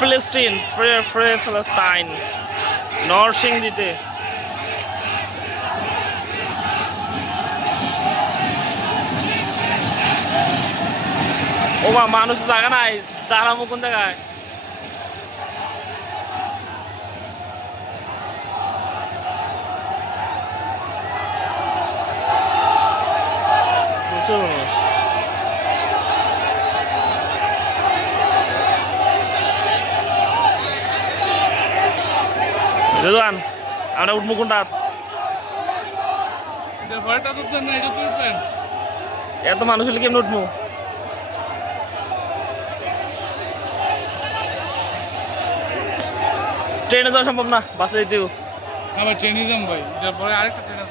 ফিলিস্তিন, ফ্রি ফিলিস্তাইন, নরসিংদীতে। ও মা, মানুষ জায়গা নাই, দাঁড়াবো কোন জায়গায়? প্রচুর মানুষ। রেদওয়ান, আমরা উঠবো কোনটা? এত মানুষ হলে কেমন উঠবো? ট্রেনে যাওয়া সম্ভব না, বাসে যেতে হবে। আবার ট্রেনে যাম ভাই, এটার পরে আরেকটা ট্রেন আছে।